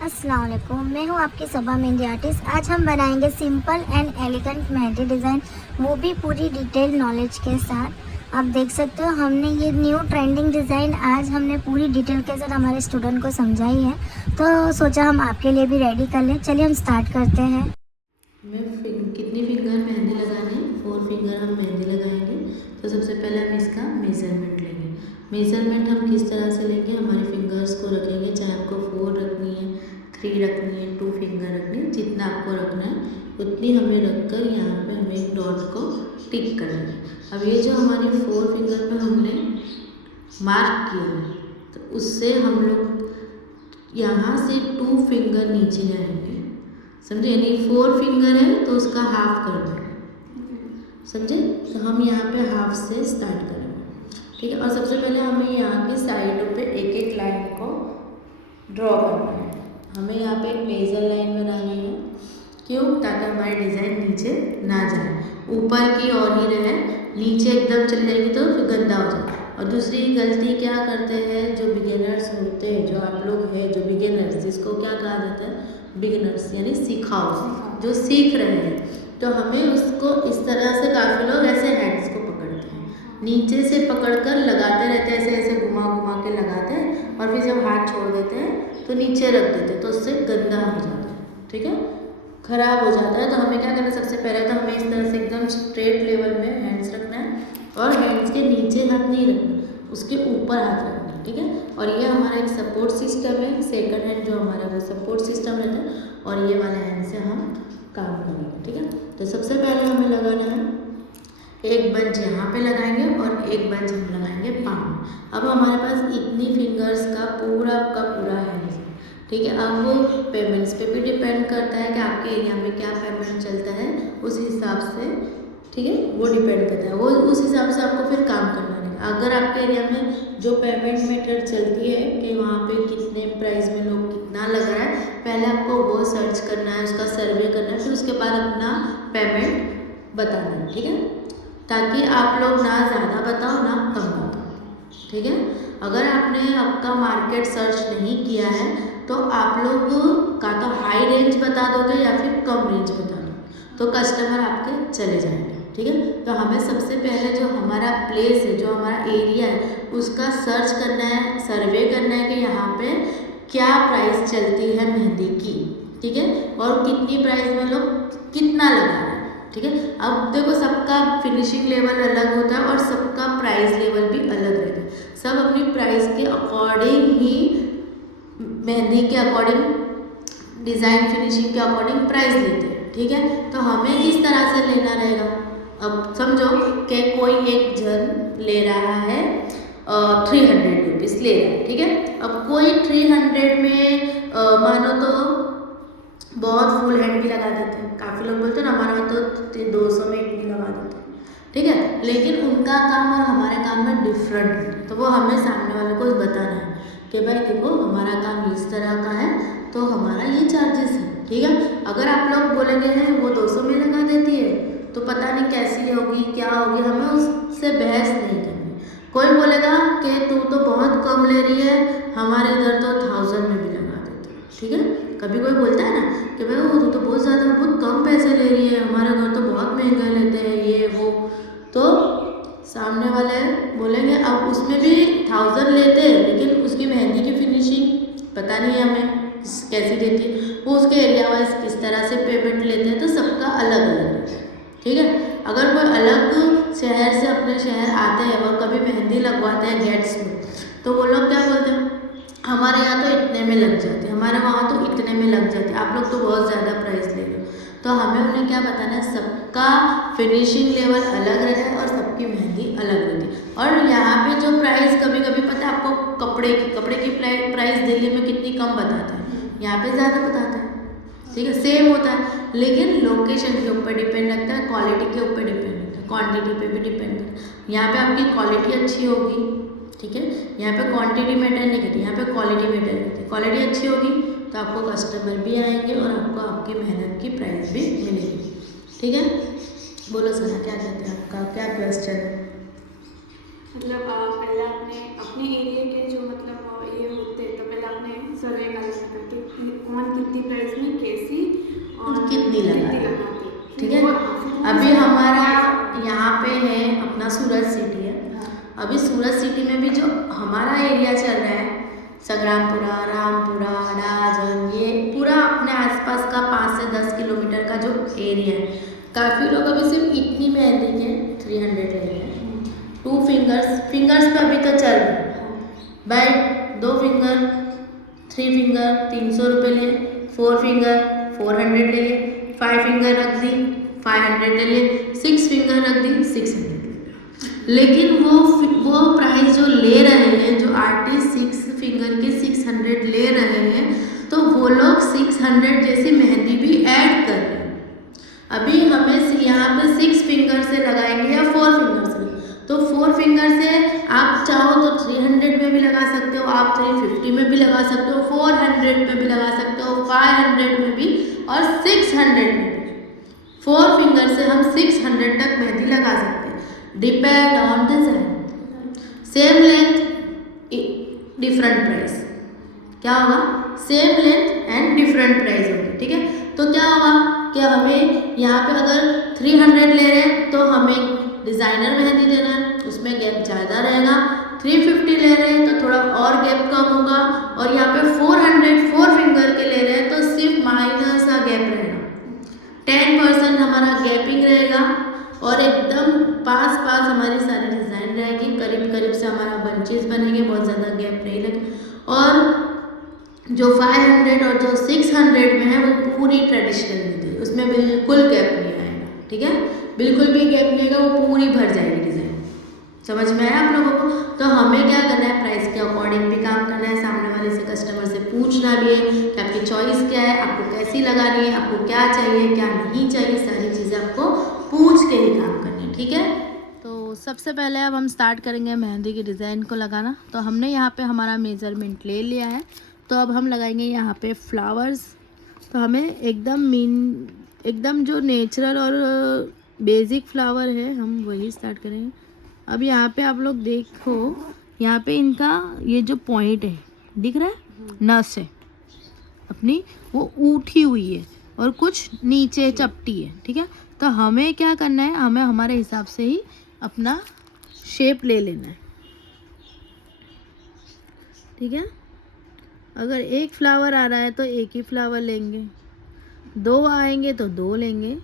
अस्सलाम वालेकुम, मैं हूँ आपकी सबा मेहंदी आर्टिस्ट। आज हम बनाएंगे simple and elegant mehndi design, वो भी पूरी डिटेल नॉलेज के साथ। आप देख सकते हो हमने ये न्यू ट्रेंडिंग डिज़ाइन आज हमने पूरी डिटेल के साथ हमारे स्टूडेंट को समझाई है, तो सोचा हम आपके लिए भी रेडी कर लें। चलिए हम स्टार्ट करते हैं। कितनी फिंगर मेहंदी लगाने हैं? 4 फिंगर हम मेहंदी लगाएंगे। तो सबसे पहले हम इसका मेज़रमेंट लेंगे। मेज़रमेंट हम किस तरह से लेंगे? हमारे फिंगर्स को रखेंगे, चाहे आपको 4 रखनी है, 3 रखनी है, 2 फिंगर रखनी है, जितना आपको रखना है उतनी हमें रखकर यहाँ पे हमें एक डॉट को टिक करना है। अब ये जो हमारी 4 फिंगर पे हमने मार्क किया है, तो उससे हम लोग यहाँ से 2 फिंगर नीचे जाएंगे, समझे? यानी 4 फिंगर है तो उसका हाफ कर दो, समझे? तो हम यहाँ पे हाफ से स्टार्ट करेंगे, ठीक है। और सबसे पहले हमें यहाँ की साइडों पे एक एक लाइन को ड्रॉ करना है। हमें यहाँ पे एक मेजर लाइन बनानी है, क्यों? ताकि हमारी डिज़ाइन नीचे ना जाए, ऊपर की ओर ही रहे। नीचे एकदम चली जाएगी तो फिर गंदा हो जाए। और दूसरी गलती क्या करते हैं जो बिगिनर्स होते हैं, जो आप लोग हैं जो बिगिनर्स, जिसको क्या कहा जाता है? बिगिनर्स यानी सिखाओ, जो सीख रहे हैं, तो हमें उसको इस तरह से, काफ़ी लोग ऐसे हैंड्स को पकड़ते हैं, नीचे से पकड़कर लगाते रहते हैं, ऐसे ऐसे घुमा घुमा के लगाते हैं, और फिर जब हाथ छोड़ देते हैं तो नीचे रख देते हैं, तो उससे गंदा हो जाता है, ठीक है, खराब हो जाता है। तो हमें क्या करना है? सबसे पहले तो हमें इस तरह से एकदम स्ट्रेट लेवल में हैंड्स रखना है, और हैंड्स के नीचे हाथ नहीं रखना, उसके ऊपर हाथ रखना है, ठीक है। और ये हमारा एक सपोर्ट सिस्टम है, सेकंड हैंड जो हमारा वो सपोर्ट सिस्टम रहता है, और ये वाले हैंड से हम काम करेंगे, ठीक है। तो सबसे पहले हमें लगाना है एक बंच यहाँ पे लगाएंगे और एक बंच हम लगाएंगे पाम। अब हमारे पास इतनी फिंगर्स का पूरा हैंड है, ठीक है। अब वो पेमेंट्स पे भी डिपेंड करता है कि आपके एरिया में क्या पेमेंट चलता है, उस हिसाब से, ठीक है, वो डिपेंड करता है, वो उस हिसाब से आपको फिर काम करना रहेगा। अगर आपके एरिया में जो पेमेंट मेथड चलती है कि वहाँ पे कितने प्राइस में लोग कितना लग रहा है, पहले आपको वो सर्च करना है, उसका सर्वे करना है, फिर उसके बाद अपना पेमेंट बताना है, ठीक है, ताकि आप लोग ना ज़्यादा बताओ ना कम बताओ, ठीक है। अगर आपने आपका मार्केट सर्च नहीं किया है तो आप लोग का तो हाई रेंज बता दोगे या फिर कम रेंज बता दोगे, तो कस्टमर आपके चले जाएंगे, ठीक है। तो हमें सबसे पहले जो हमारा प्लेस है, जो हमारा एरिया है, उसका सर्च करना है, सर्वे करना है कि यहाँ पे क्या प्राइस चलती है मेहंदी की, ठीक है, और कितनी प्राइस में लोग कितना लगा रहे हैं, ठीक है। अब देखो सबका फिनिशिंग लेवल अलग होता है और सबका प्राइस लेवल भी अलग रहता है, सब अपनी प्राइस के अकॉर्डिंग ही, मेहंदी के अकॉर्डिंग, डिज़ाइन फिनिशिंग के अकॉर्डिंग प्राइस लेते हैं, ठीक है। तो हमें किस तरह से लेना रहेगा? अब समझो कि कोई एक जन ले रहा है 300 रुपीज़ ले रहा है, ठीक है। अब कोई 300 में मानो तो बहुत फुल हैंड भी लगा देते हैं, काफ़ी लोग बोलते हैं ना हमारा तो 200 में इतनी लगा देते हैं, ठीक है, लेकिन उनका काम और हमारे काम में डिफरेंट है, तो वो हमें सामने वाले को बताना है कि भाई देखो हमारा काम इस तरह का है, तो हमारा ये चार्जेस है, ठीक है। अगर आप लोग बोलेंगे हैं वो 200 में लगा देती है, तो पता नहीं कैसी होगी क्या होगी, हमें उससे बहस नहीं करनी। कोई बोलेगा कि तू तो बहुत कम ले रही है, हमारे इधर तो 1000 में भी लगा देते हैं, ठीक है। कभी कोई बोलता है ना कि भाई वो तो बहुत ज़्यादा, बहुत कम पैसे ले रही है, हमारे घर तो बहुत महंगा लेते हैं ये वो, तो सामने वाले बोलेंगे अब उसमें भी 1000 लेते हैं, लेकिन उसकी मेहंदी की फिनिशिंग पता नहीं है हमें कैसी देती है, वो उसके एरिया वाइज किस तरह से पेमेंट लेते हैं, तो सबका अलग अलग है, ठीक है। अगर कोई अलग शहर से अपने शहर आते हैं और कभी मेहंदी लगवाते हैं गेट्स में, तो वो लोग क्या बोलते हैं, हमारे यहाँ तो इतने में लग जाते हैं, हमारे वहाँ तो इतने में लग जाते हैं, आप लोग तो बहुत ज़्यादा प्राइस ले रहे हो। तो हमें उन्हें क्या बताना है, सबका फिनिशिंग लेवल अलग रहता है और सबकी मेहंदी अलग रहती है। और यहाँ पे जो प्राइस, कभी कभी पता है आपको, कपड़े की प्राइस दिल्ली में कितनी कम बताते हैं, यहाँ पे ज़्यादा बताते हैं, ठीक है, सेम होता है, लेकिन लोकेशन के ऊपर डिपेंड रखता है, क्वालिटी के ऊपर डिपेंड रखता है, क्वांटिटी पे भी डिपेंड करता है। यहाँ पे आपकी क्वालिटी अच्छी होगी, ठीक है, यहाँ पे क्वांटिटी मैटर नहीं करती, यहाँ पे क्वालिटी मैटर करती है। क्वालिटी अच्छी होगी तो आपको कस्टमर भी आएंगे और आपको आपकी मेहनत की प्राइस भी मिलेगी, ठीक है। बोलो सना, क्या कहते हैं, आपका क्या क्वेश्चन है? मतलब पहले आपने अपने एरिया के जो मतलब ये होते हैं, तो पहले आपने सर्वे करना था कि हमारी कितनी प्राइस में कैसी और कितनी लगाती, लगाती, ठीक है। अभी हमारा यहाँ पे है अपना सूरत सिटी है। अभी सूरत सिटी में भी जो हमारा एरिया चल रहा है, संग्रामपुरा, रामपुरा, राजन, ये पूरा अपने आसपास का 5 से 10 किलोमीटर का जो एरिया है, काफ़ी लोग अभी सिर्फ इतनी मेहंदी के 300 ले रहे हैं। 2 फिंगर्स पे अभी तो चल रहा है भाई। 2 फिंगर 3 फिंगर 300 रुपये ले, 4 फिंगर 400 ले ले, 5 फिंगर रख दी 500 ले ले, 6 फिंगर रख दी 600 ले ले। लेकिन वो प्राइस जो ले रहे हैं, जो आर्टिस्ट 6 फिंगर के 600 ले रहे हैं, तो वो लोग 600 जैसी मेहंदी भी ऐड कर रहे हैं। अभी हमें यहाँ पे 6 फिंगर से लगाएंगे या 4 फिंगर से, तो 4 फिंगर से आप चाहो तो 300 में भी लगा सकते हो, आप 350 में भी लगा सकते हो, 400 में भी लगा सकते हो, 500 में भी और 600 में भी। 4 फिंगर से हम 600 तक मेहंदी लगा सकते हैं, depend on design. Same length different price, क्या होगा, same length and different price होगी, ठीक है। तो क्या होगा कि हमें यहाँ पे अगर 300 ले रहे हैं तो हमें डिज़ाइनर मेहंदी देना है, उसमें गैप ज़्यादा रहेगा। 350 ले रहे हैं तो थोड़ा और गैप कम होगा, और यहाँ पे 4 फिंगर के ले रहे हैं तो सिर्फ माइनर सा गैप रहेगा, 10% हमारा गैपिंग रहेगा, और एकदम पास हमारी सारी डिज़ाइन रहेगी, करीब से हमारा बंचेस बनेंगे, बहुत ज़्यादा गैप नहीं लगे। और जो 500 और जो 600 में है वो पूरी ट्रेडिशनल मेहंदी, उसमें बिल्कुल गैप नहीं आएगा, ठीक है, बिल्कुल भी गैप नहीं आएगा, वो पूरी भर जाएगी डिज़ाइन। समझ में आया आप लोगों को। तो हमें क्या करना है, प्राइस के अकॉर्डिंग भी काम करना है, सामने वाले से कस्टमर से पूछना भी है कि आपकी चॉइस क्या है, आपको कैसी लगानी है, आपको क्या चाहिए क्या नहीं चाहिए, सारी चीज़ें आपको पूछ के ही काम करनी है, ठीक है। तो सबसे पहले अब हम स्टार्ट करेंगे मेहंदी की डिज़ाइन को लगाना। तो हमने यहाँ पे हमारा मेज़रमेंट ले लिया है, तो अब हम लगाएंगे यहाँ पे फ्लावर्स। तो हमें एकदम जो नेचुरल और बेसिक फ्लावर है हम वही स्टार्ट करेंगे। अब यहाँ पे आप लोग देखो, यहाँ पे इनका ये जो पॉइंट है दिख रहा है, नस है अपनी, वो उठी हुई है और कुछ नीचे चपटी है, ठीक है। तो हमें क्या करना है, हमें हमारे हिसाब से ही अपना शेप ले लेना है, ठीक है। अगर एक फ्लावर आ रहा है तो एक ही फ्लावर लेंगे, 2 आएंगे तो 2 लेंगे,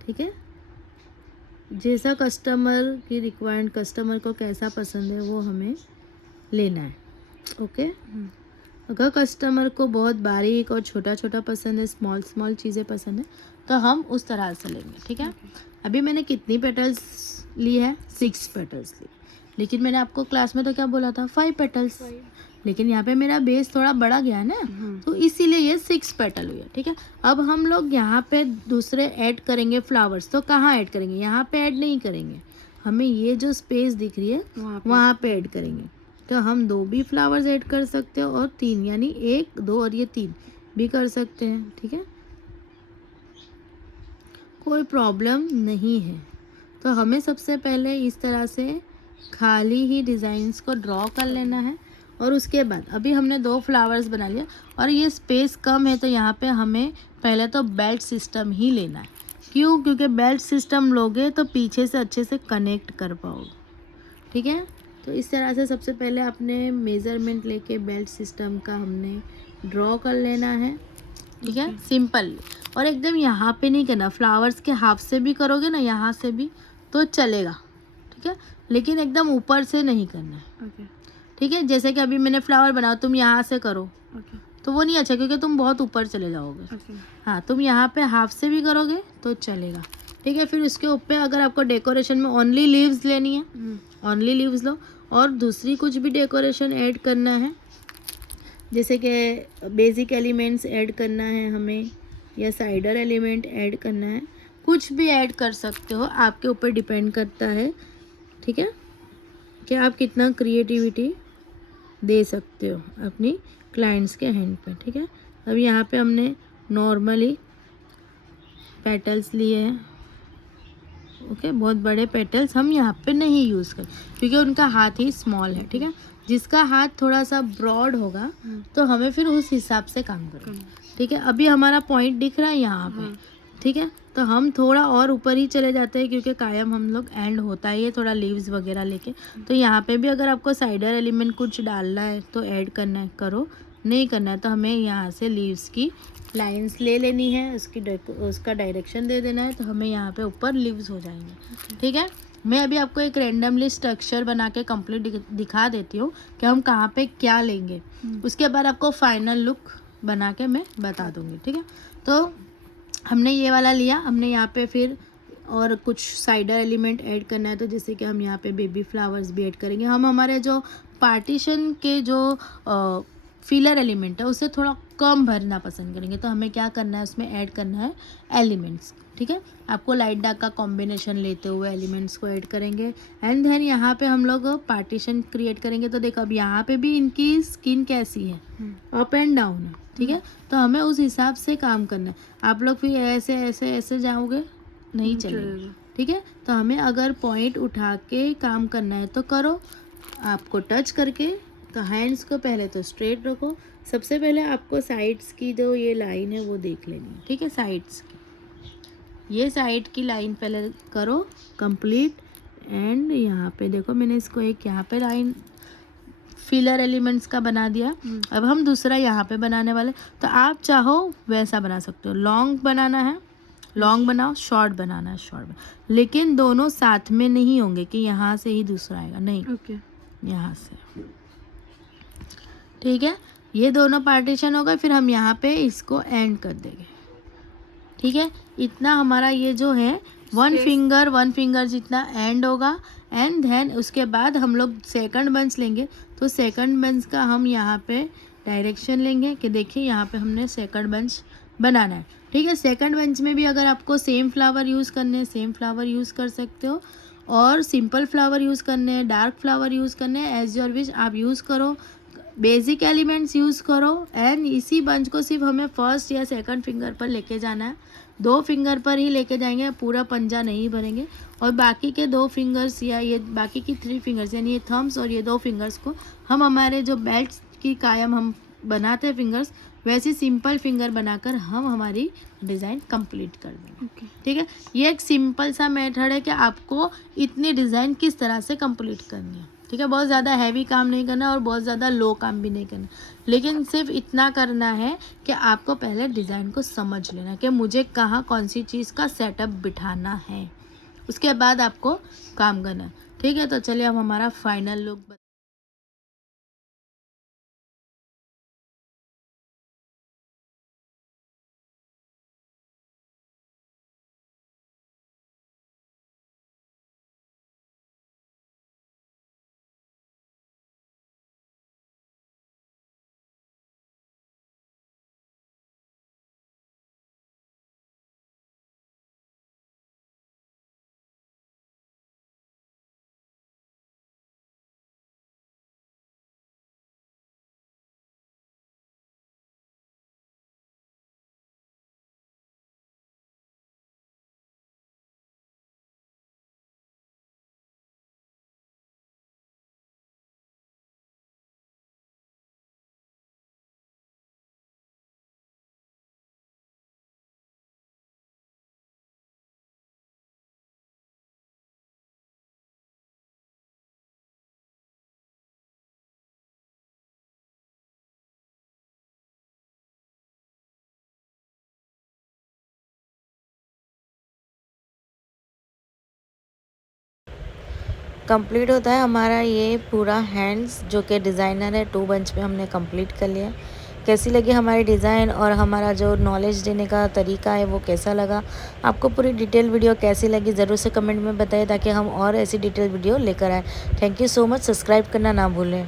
ठीक है। जैसा कस्टमर की रिक्वायरमेंट, कस्टमर को कैसा पसंद है वो हमें लेना है, ओके। अगर कस्टमर को बहुत बारीक और छोटा पसंद है, स्मॉल चीज़ें पसंद है, तो हम उस तरह से लेंगे, ठीक है। अभी मैंने कितनी पेटल्स ली है, 6 पेटल्स ली, लेकिन मैंने आपको क्लास में तो क्या बोला था, 5 पेटल्स, लेकिन यहाँ पे मेरा बेस थोड़ा बड़ा गया ना, तो इसीलिए ये 6 पेटल हुई है, ठीक है। अब हम लोग यहाँ पे दूसरे ऐड करेंगे फ्लावर्स, तो कहाँ ऐड करेंगे, यहाँ पे ऐड नहीं करेंगे, हमें ये जो स्पेस दिख रही है वहाँ पे ऐड करेंगे। तो हम 2 भी फ्लावर्स ऐड कर सकते हो और 3, यानी 1 2 और ये 3 भी कर सकते हैं, ठीक है, कोई प्रॉब्लम नहीं है। तो हमें सबसे पहले इस तरह से खाली ही डिज़ाइंस को ड्रॉ कर लेना है, और उसके बाद अभी हमने 2 फ्लावर्स बना लिया और ये स्पेस कम है, तो यहाँ पे हमें पहले तो बेल्ट सिस्टम ही लेना है। क्यों, क्योंकि बेल्ट सिस्टम लोगे तो पीछे से अच्छे से कनेक्ट कर पाओगे, ठीक है। तो इस तरह से सबसे पहले अपने मेज़रमेंट लेके बेल्ट सिस्टम का हमने ड्रॉ कर लेना है, ठीक है, सिंपल। और एकदम यहाँ पे नहीं करना, फ्लावर्स के हाफ से भी करोगे ना, यहाँ से भी तो चलेगा, ठीक है, लेकिन एकदम ऊपर से नहीं करना है, ठीक है। जैसे कि अभी मैंने फ्लावर बनाया, तुम यहाँ से करो तो वो नहीं अच्छा, क्योंकि तुम बहुत ऊपर चले जाओगे। हाँ, तुम यहाँ पे हाफ से भी करोगे तो चलेगा, ठीक है। फिर उसके ऊपर अगर आपको डेकोरेशन में ओनली लीव्स लेनी है, ओनली लीव्स लो, और दूसरी कुछ भी डेकोरेशन ऐड करना है, जैसे कि बेसिक एलिमेंट्स ऐड करना है हमें, या साइडर एलिमेंट ऐड करना है, कुछ भी ऐड कर सकते हो, आपके ऊपर डिपेंड करता है, ठीक है, कि आप कितना क्रिएटिविटी दे सकते हो अपनी क्लाइंट्स के हैंड पे, ठीक है। अब यहाँ पे हमने नॉर्मली पेटल्स लिए हैं, ओके, बहुत बड़े पेटल्स हम यहाँ पे नहीं यूज़ करें क्योंकि उनका हाथ ही स्मॉल है, ठीक है। जिसका हाथ थोड़ा सा ब्रॉड होगा तो हमें फिर उस हिसाब से काम करना, ठीक है। अभी हमारा पॉइंट दिख रहा है यहाँ पे, ठीक है। तो हम थोड़ा और ऊपर ही चले जाते हैं क्योंकि कायम हम लोग एंड होता है ये थोड़ा लीव्स वगैरह लेके। तो यहाँ पे भी अगर आपको साइडर एलिमेंट कुछ डालना है तो ऐड करना है, करो, नहीं करना है तो हमें यहाँ से लीव्स की लाइंस ले लेनी है, उसका डायरेक्शन दे देना है, तो हमें यहाँ पे ऊपर लीव्स हो जाएंगे, ठीक है। मैं अभी आपको एक रैंडमली स्ट्रक्चर बना के कंप्लीट दिखा देती हूँ कि हम कहाँ पे क्या लेंगे, उसके बाद आपको फाइनल लुक बना के मैं बता दूँगी, ठीक है। तो हमने ये वाला लिया, हमने यहाँ पे फिर और कुछ साइडर एलिमेंट ऐड करना है, तो जैसे कि हम यहाँ पे बेबी फ्लावर्स भी ऐड करेंगे। हम हमारे जो पार्टीशन के जो फिलर एलिमेंट है उसे थोड़ा कम भरना पसंद करेंगे, तो हमें क्या करना है, उसमें ऐड करना है एलिमेंट्स, ठीक है। आपको लाइट डार्क का कॉम्बिनेशन लेते हुए एलिमेंट्स को ऐड करेंगे एंड देन यहाँ पे हम लोग पार्टीशन क्रिएट करेंगे। तो देखो अब यहाँ पे भी इनकी स्किन कैसी है, अप एंड डाउन है, ठीक है। तो हमें उस हिसाब से काम करना है। आप लोग फिर ऐसे ऐसे ऐसे जाओगे नहीं चलेगा, ठीक है। तो हमें अगर पॉइंट उठा के काम करना है तो करो, आपको टच करके तो हैंड्स को पहले तो स्ट्रेट रखो। सबसे पहले आपको साइड्स की जो ये लाइन है वो देख लेनी है, ठीक है। साइड्स की ये साइड की लाइन पहले करो कंप्लीट एंड यहाँ पे देखो मैंने इसको एक यहाँ पे लाइन फिलर एलिमेंट्स का बना दिया। अब हम दूसरा यहाँ पे बनाने वाले, तो आप चाहो वैसा बना सकते हो, लॉन्ग बनाना है लॉन्ग बनाओ, शॉर्ट बनाना है शॉर्ट बनाओ, लेकिन दोनों साथ में नहीं होंगे कि यहाँ से ही दूसरा आएगा, नहीं, यहाँ से, ठीक है। ये दोनों पार्टीशन होगा, फिर हम यहाँ पे इसको एंड कर देंगे, ठीक है। इतना हमारा ये जो है वन फिंगर जितना एंड होगा एंड देन उसके बाद हम लोग सेकंड बंच लेंगे। तो सेकंड बंच का हम यहाँ पे डायरेक्शन लेंगे कि देखिए यहाँ पे हमने सेकंड बंच बनाना है, ठीक है। सेकंड बंच में भी अगर आपको सेम फ्लावर यूज़ करने हैं सेम फ्लावर यूज़ कर सकते हो, और सिंपल फ्लावर यूज़ करने हैं, डार्क फ्लावर यूज़ करने हैं, एज योर विश आप यूज़ करो, बेसिक एलिमेंट्स यूज़ करो। एंड इसी बंच को सिर्फ हमें फर्स्ट या सेकंड फिंगर पर लेके जाना है, 2 फिंगर पर ही लेके जाएंगे, पूरा पंजा नहीं भरेंगे। और बाकी के 2 फिंगर्स या ये बाकी की 3 फिंगर्स यानी ये थम्स और ये 2 फिंगर्स को हम हमारे जो बेल्ट की कायम हम बनाते हैं फिंगर्स, वैसे सिंपल फिंगर बनाकर हम हमारी डिज़ाइन कंप्लीट कर देंगे, ठीक है। ये एक सिंपल सा मेथड है कि आपको इतनी डिज़ाइन किस तरह से कंप्लीट करनी है, ठीक है। बहुत ज़्यादा हैवी काम नहीं करना और बहुत ज़्यादा लो काम भी नहीं करना, लेकिन सिर्फ इतना करना है कि आपको पहले डिज़ाइन को समझ लेना कि मुझे कहाँ कौन सी चीज़ का सेटअप बिठाना है, उसके बाद आपको काम करना है, ठीक है। तो चलिए अब हमारा फाइनल लुक कंप्लीट होता है हमारा ये पूरा हैंड्स जो कि डिज़ाइनर है 2 बंच में हमने कंप्लीट कर लिया। कैसी लगी हमारी डिज़ाइन और हमारा जो नॉलेज देने का तरीका है वो कैसा लगा, आपको पूरी डिटेल वीडियो कैसी लगी ज़रूर से कमेंट में बताइए ताकि हम और ऐसी डिटेल वीडियो लेकर आएँ। Thank you so much, subscribe करना ना भूलें।